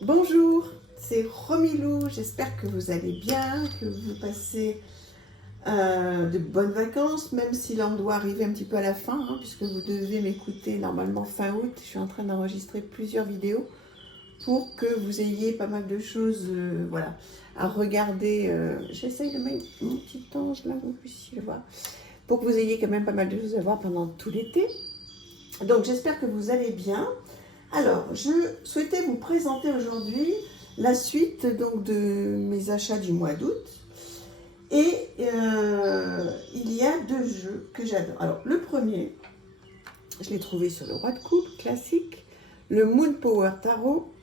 Bonjour, c'est Romilou, j'espère que vous allez bien, que vous passez de bonnes vacances, même si là on doit arriver un petit peu à la fin, puisque vous devez m'écouter normalement fin août. Je suis en train d'enregistrer plusieurs vidéos pour que vous ayez pas mal de choses voilà, à regarder. J'essaye de mettre mon petit ange là, vous puissiez le voir, pour que vous ayez quand même pas mal de choses à voir pendant tout l'été. Donc j'espère que vous allez bien. Alors, je souhaitais vous présenter aujourd'hui la suite donc, de mes achats du mois d'août. Et il y a deux jeux que j'adore. Alors, le premier, je l'ai trouvé sur le Roi de Coupe classique, le Moon Power Tarot.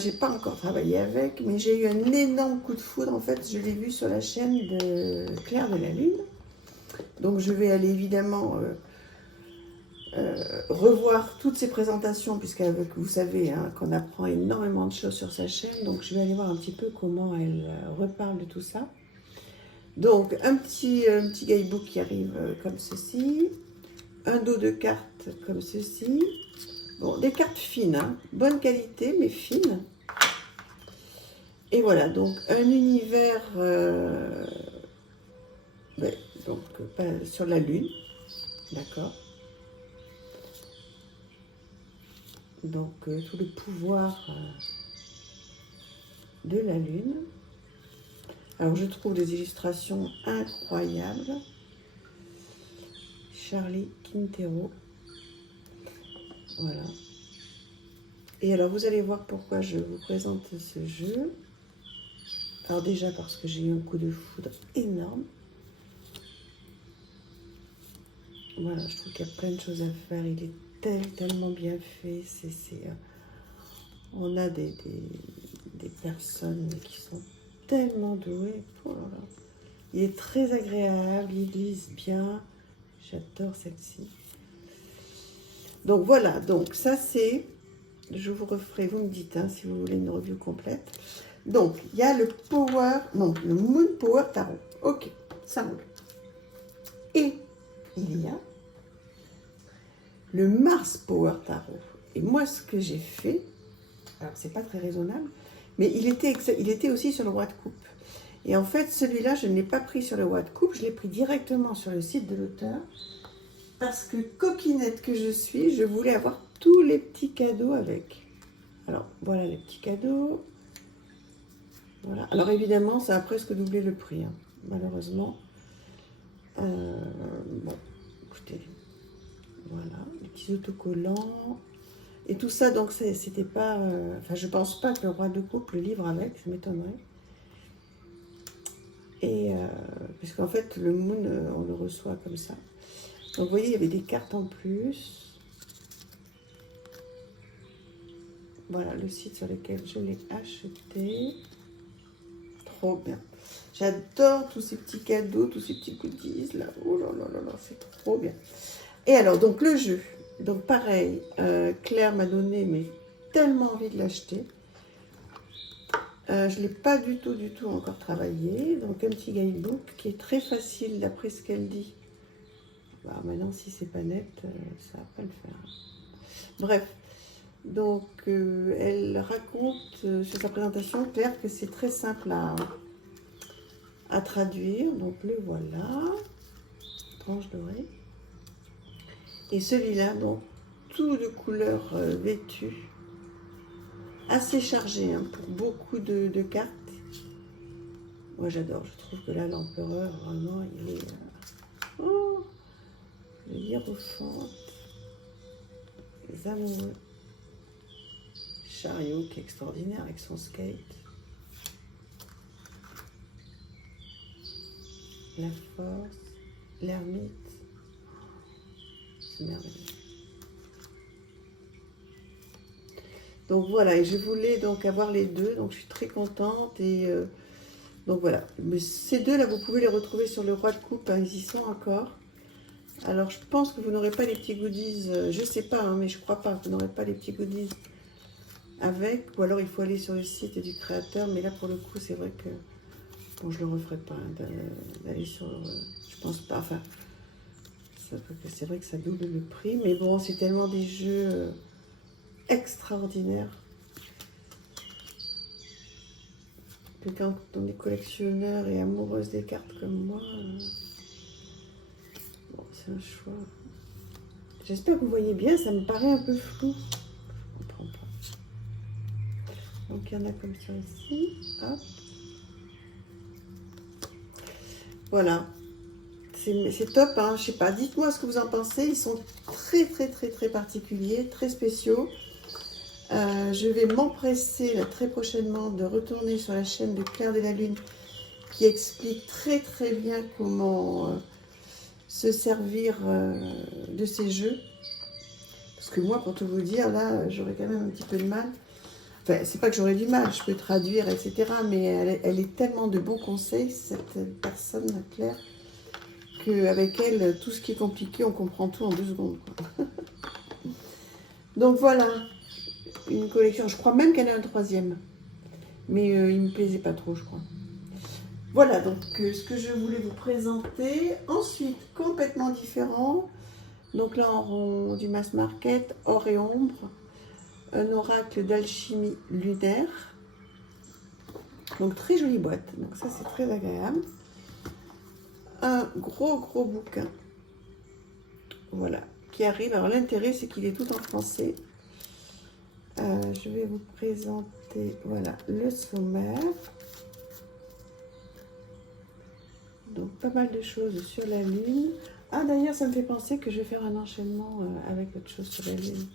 J'ai pas encore travaillé avec, mais j'ai eu un énorme coup de foudre. En fait, je l'ai vu sur la chaîne de Claire de la Lune. Donc, je vais aller évidemment revoir toutes ces présentations, puisqu'avec vous savez qu'on apprend énormément de choses sur sa chaîne, donc je vais aller voir un petit peu comment elle reparle de tout ça. Donc un petit guidebook qui arrive comme ceci, un dos de cartes comme ceci, bon, des cartes fines, bonne qualité mais fines, et voilà, donc un univers donc, sur la Lune, d'accord. Donc tout le pouvoir de la Lune. Alors je trouve des illustrations incroyables. Charlie Quintero. Voilà. Et alors vous allez voir pourquoi je vous présente ce jeu. Alors déjà parce que j'ai eu un coup de foudre énorme. Voilà, je trouve qu'il y a plein de choses à faire. Il est tellement bien fait. On a des personnes qui sont tellement douées. Oh là là. Il est très agréable, il glisse bien. J'adore celle-ci. Donc voilà, donc ça c'est, je vous referai, vous me dites si vous voulez une review complète. Donc il y a le Power, non, le Moon Power Tarot. Ok, ça roule. Et il y a le Mars Power Tarot. Et moi ce que j'ai fait, alors c'est pas très raisonnable, mais il était aussi sur le Roi de Coupe. Et en fait celui-là je ne l'ai pas pris sur le Roi de Coupe, je l'ai pris directement sur le site de l'auteur. Parce que coquinette que je suis, je voulais avoir tous les petits cadeaux avec. Alors, voilà les petits cadeaux. Voilà. Alors, évidemment, ça a presque doublé le prix, malheureusement. Bon, écoutez, voilà, les petits autocollants. Et tout ça, donc, c'était pas... Enfin, je pense pas que le Roi de Coupe le livre avec, ça m'étonnerait. Et, puisqu'en fait, le Moon, on le reçoit comme ça. Donc, vous voyez, il y avait des cartes en plus. Voilà le site sur lequel je l'ai acheté. Trop bien. J'adore tous ces petits cadeaux, tous ces petits goodies là. Oh là là là là, c'est trop bien. Et alors, donc le jeu. Donc pareil, Claire m'a donné mais tellement envie de l'acheter. Je ne l'ai pas du tout encore travaillé. Donc un petit guidebook qui est très facile d'après ce qu'elle dit. Bah, maintenant, si c'est pas net, ça va pas le faire. Bref. Donc, elle raconte sur sa présentation, Claire, que c'est très simple à traduire. Donc, le voilà. Tranche dorée. Et celui-là, donc, tout de couleur vêtue. Assez chargé pour beaucoup de cartes. Moi, j'adore. Je trouve que là, l'empereur, vraiment, il est... le hiérophante. Les amoureux. Chariot qui est extraordinaire avec son skate. La force, l'ermite. C'est merveilleux. Donc voilà, et je voulais donc avoir les deux, donc je suis très contente. Et donc voilà, mais ces deux là, vous pouvez les retrouver sur le Roi de Coupe, ils y sont encore. Alors je pense que vous n'aurez pas les petits goodies, je sais pas, mais je crois pas que vous n'aurez pas les petits goodies avec, ou alors il faut aller sur le site du créateur, mais là pour le coup c'est vrai que bon, je le referai pas d'aller sur je pense pas, enfin c'est vrai que ça double le prix, mais bon, c'est tellement des jeux extraordinaires Mais quand on est collectionneur et amoureuse des cartes comme moi, bon, c'est un choix. J'espère que vous voyez bien, ça me paraît un peu flou. Je comprends pas. Donc il y en a comme ça ici. Hop. Voilà. C'est top, hein. Je sais pas, dites-moi ce que vous en pensez. Ils sont très particuliers, très spéciaux. Je vais m'empresser là, très prochainement de retourner sur la chaîne de Claire de la Lune qui explique très bien comment se servir de ces jeux. Parce que moi, pour tout vous dire, là, j'aurais quand même un petit peu de mal. Enfin, c'est pas que j'aurais du mal, je peux traduire, etc. Mais elle est tellement de bons conseils, cette personne, Claire, qu'avec elle, tout ce qui est compliqué, on comprend tout en 2 secondes. Quoi. Donc voilà, une collection. Je crois même qu'elle a un 3e. Mais il me plaisait pas trop, je crois. Voilà, donc ce que je voulais vous présenter. Ensuite, complètement différent. Donc là, du mass market, or et ombre. Un oracle d'alchimie lunaire. Donc très jolie boîte. Donc ça, c'est très agréable. Un gros bouquin. Voilà, qui arrive. Alors l'intérêt, c'est qu'il est tout en français. Je vais vous présenter, voilà, le sommaire. Donc pas mal de choses sur la Lune. Ah d'ailleurs, ça me fait penser que je vais faire un enchaînement avec autre chose sur la Lune.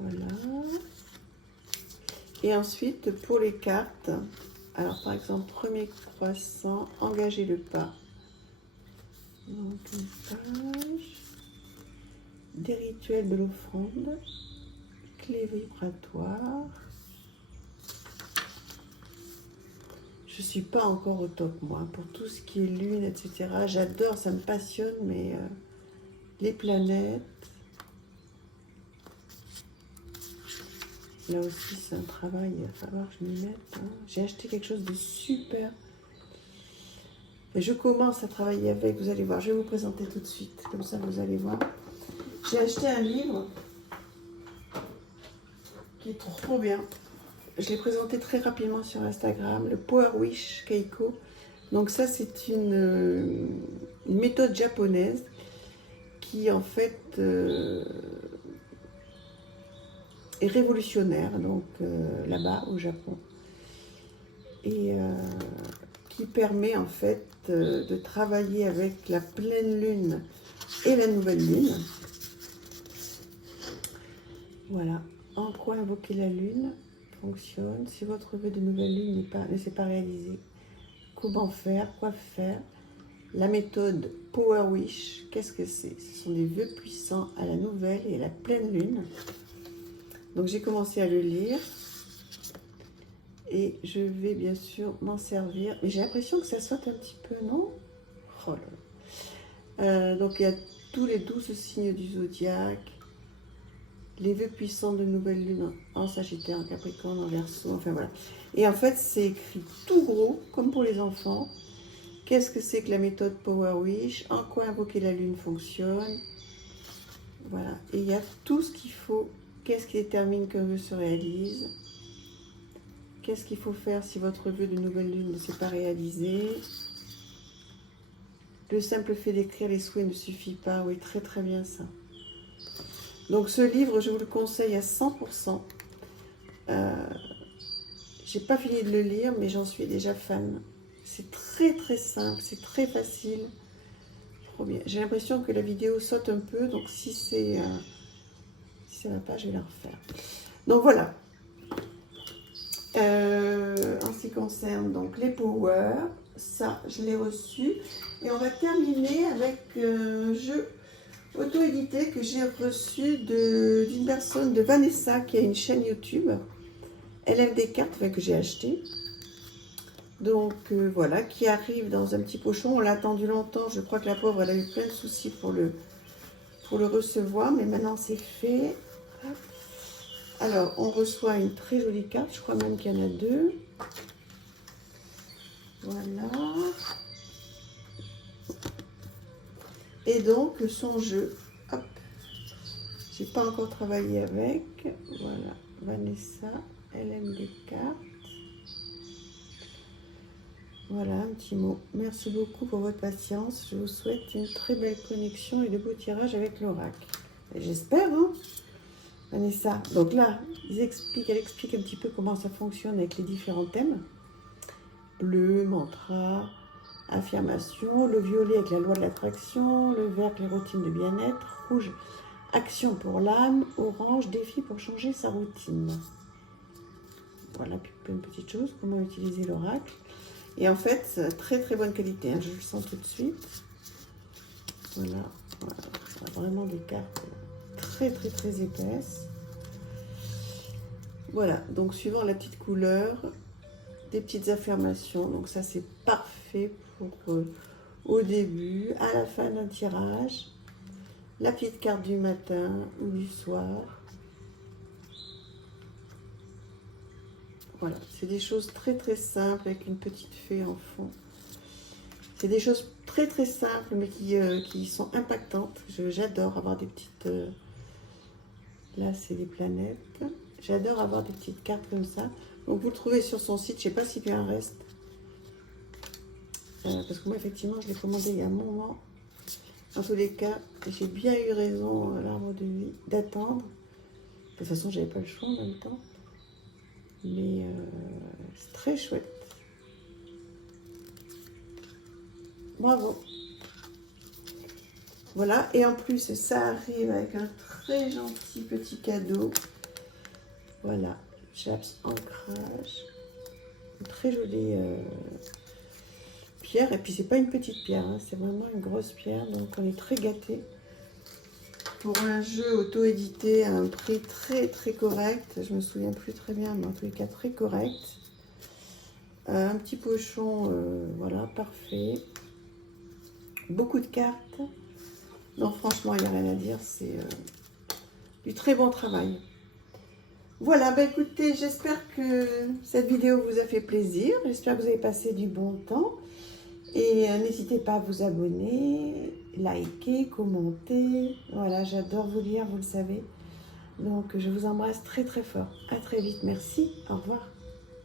Voilà. Et ensuite, pour les cartes, alors par exemple, premier croissant, engager le pas. Donc une page. Des rituels de l'offrande. Clé vibratoire. Je suis pas encore au top, moi, pour tout ce qui est lune, etc. J'adore, ça me passionne, mais les planètes, là aussi, c'est un travail, il va falloir que je m'y mette. Hein. J'ai acheté quelque chose de super. Et je commence à travailler avec, vous allez voir, je vais vous présenter tout de suite, comme ça vous allez voir. J'ai acheté un livre qui est trop bien. Je l'ai présenté très rapidement sur Instagram, le Power Wish Keiko. Donc ça, c'est une méthode japonaise qui, en fait, est révolutionnaire, donc là-bas, au Japon. Et qui permet, en fait, de travailler avec la pleine lune et la nouvelle lune. Voilà. En quoi invoquer la lune fonctionne. Si votre vœu de nouvelle lune ne s'est pas réalisé, comment faire, quoi faire. La méthode Power Wish, qu'est-ce que c'est? Ce sont des vœux puissants à la nouvelle et à la pleine lune. Donc j'ai commencé à le lire et je vais bien sûr m'en servir. Mais j'ai l'impression que ça saute un petit peu, non? Oh là là. Donc il y a tous les 12 signes du zodiaque. Les vœux puissants de nouvelle lune en Sagittaire, en Capricorne, en Verseau, enfin voilà. Et en fait, c'est écrit tout gros, comme pour les enfants. Qu'est-ce que c'est que la méthode Power Wish? En quoi invoquer la lune fonctionne? Voilà. Et il y a tout ce qu'il faut. Qu'est-ce qui détermine qu'un vœu se réalise? Qu'est-ce qu'il faut faire si votre vœu de nouvelle lune ne s'est pas réalisé? Le simple fait d'écrire les souhaits ne suffit pas. Oui, très bien ça. Donc ce livre, je vous le conseille à 100%. J'ai pas fini de le lire, mais j'en suis déjà fan. C'est très simple, c'est très facile. Trop bien. J'ai l'impression que la vidéo saute un peu, donc si ça va pas, je vais la refaire. Donc voilà. En ce qui concerne donc les Power, ça, je l'ai reçu. Et on va terminer avec un jeu auto-édité que j'ai reçu d'une personne, de Vanessa, qui a une chaîne YouTube. Elle aime des cartes, enfin, que j'ai acheté. Donc voilà, qui arrive dans un petit pochon. On l'a attendu longtemps. Je crois que la pauvre, elle a eu plein de soucis pour le recevoir. Mais maintenant, c'est fait. Alors, on reçoit une très jolie carte. Je crois même qu'il y en a 2. Voilà. Et donc, son jeu. Hop. J'ai pas encore travaillé avec. Voilà. Vanessa, elle aime des cartes. Voilà, un petit mot. Merci beaucoup pour votre patience. Je vous souhaite une très belle connexion et de beaux tirages avec l'oracle. J'espère, hein, Vanessa. Donc là, elle explique un petit peu comment ça fonctionne avec les différents thèmes. Bleu, mantra, affirmation, le violet avec la loi de l'attraction, le vert avec les routines de bien-être, rouge, action pour l'âme, orange, défi pour changer sa routine. Voilà, puis plein de petites choses, comment utiliser l'oracle. Et en fait, très très bonne qualité, hein, je le sens tout de suite. Voilà, voilà, vraiment des cartes très très très épaisses. Voilà, donc suivant la petite couleur, des petites affirmations. Donc ça c'est parfait pour au début, à la fin d'un tirage, la petite carte du matin ou du soir. Voilà, c'est des choses très très simples avec une petite fée en fond. C'est des choses très très simples mais qui sont impactantes. J'adore avoir des petites... là c'est des planètes. J'adore avoir des petites cartes comme ça. Donc vous le trouvez sur son site, je ne sais pas s'il y a un reste. Parce que moi effectivement je l'ai commandé il y a un moment. En tous les cas, j'ai bien eu raison, l'arbre de vie, d'attendre. De toute façon, j'avais pas le choix en même temps. Mais c'est très chouette. Bravo. Voilà, et en plus, ça arrive avec un très gentil petit cadeau. Voilà, Japs ancrage. Une très jolie pierre. Et puis, c'est pas une petite pierre, hein, c'est vraiment une grosse pierre. Donc, on est très gâtés. Pour un jeu auto-édité à un prix très très correct, je me souviens plus très bien, mais en tous les cas très correct. Un petit pochon, voilà, parfait. Beaucoup de cartes. Non, franchement, il n'y a rien à dire, c'est du très bon travail. Voilà, bah écoutez, j'espère que cette vidéo vous a fait plaisir. J'espère que vous avez passé du bon temps. Et n'hésitez pas à vous abonner, liker, commenter. Voilà, j'adore vous lire, vous le savez. Donc, je vous embrasse très très fort. À très vite. Merci. Au revoir.